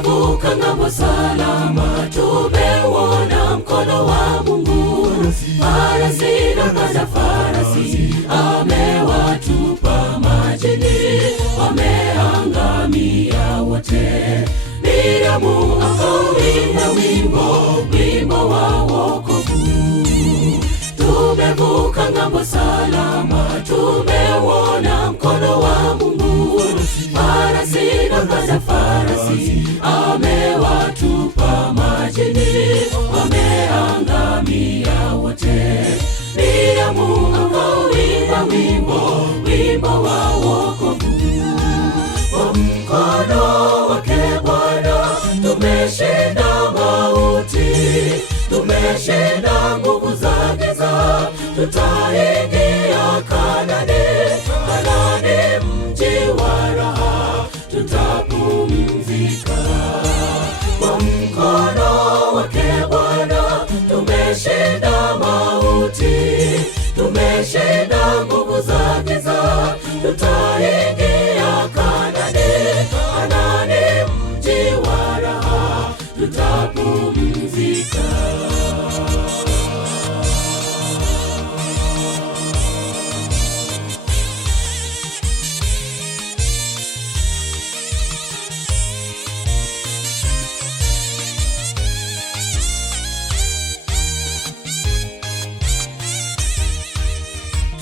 tumevuka ng'ambo salama, tumeuona mkono wa Mungu. Farasi na mpanda farasi amewatupa majini, wameangamia wote. Miriamu akawimba wimbo wa wokovu. Tumevuka ng'ambo salama, tumeuona mkono wa Mungu. Farasi na mpanda farasi amewatupa majini, wameangamia wote. Miriamu akawimba wimbo wa wokovu. Kwa mkono wake Bwana tumeshinda mauti, tumeshinda nguvu za giza, tutaingia Kanaani, Kanaani mji wa raha, tutapumzika. Kwa mkono wake Bwana tumeshinda mauti, tumeshinda nguvu za giza, tutaingia Kanaani, Kanaani mji wa raha, tutapumzika.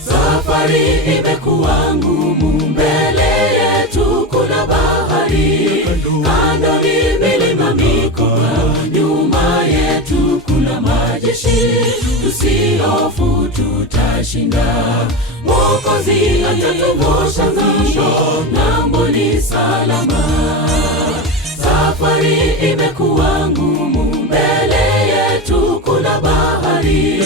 Safari imekuwa ngumu, mbele yetu kuna bahari, kando ni milima mikubwa, nyuma yetu kuna majeshi. Tusihofu, tutashinda, Mwokozi atatuvusha ng'ambo, ni salama. Safari imekuwa ngumu, mbele yetu kuna bahari,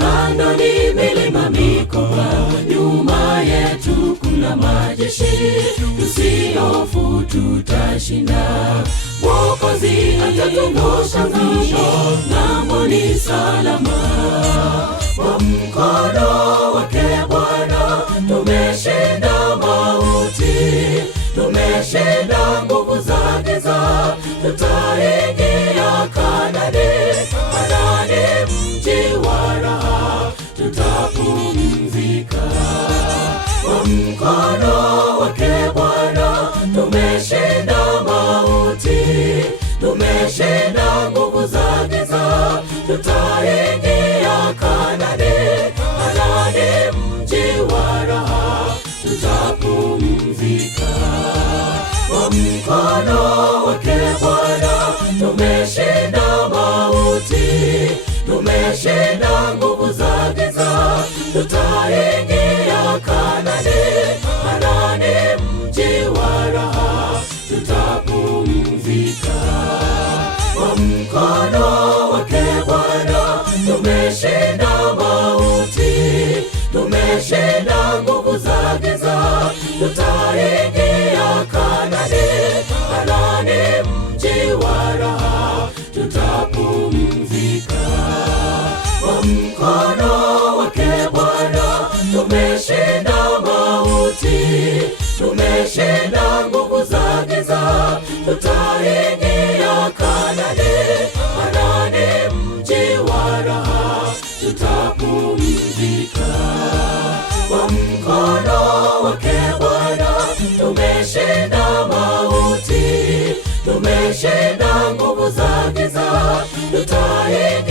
kando ni milima mikubwa, nyuma yetu kuna majeshi. Tusihofu, tutashinda, Mwokozi atatuvusha ng'ambo, ni salama. Kwa mkono wake Bwana tumeshinda mauti, tumeshinda nguvu za giza, tutaingia Kanaani, Kanaani mji wa raha, tutapumzika. Kwa mkono wake Bwana tumeshinda mauti, tumeshinda nguvu za giza, tutaingia Kanaani, Kanaani mji wa raha, tutapumzika. Kwa mkono wake Bwana tumeshinda mauti, tumeshinda nguvu za giza, tutaingia Kanaani, Kanaani mji wa raha, tutapumzika. Kwa mkono wake Bwana tumeshinda mauti, tumeshinda nguvu za giza, tutaingia Kanaani, Kanaani mji wa raha, tutapumzika. Kwa mkono wake Bwana tumeshinda mauti, tumeshinda nguvu za giza, tutaingia Kanaani, Kanaani mji wa raha, tutapumzika. Kwa mkono wake Bwana tumeshinda mauti, tumeshinda nguvu za giza, tutaingia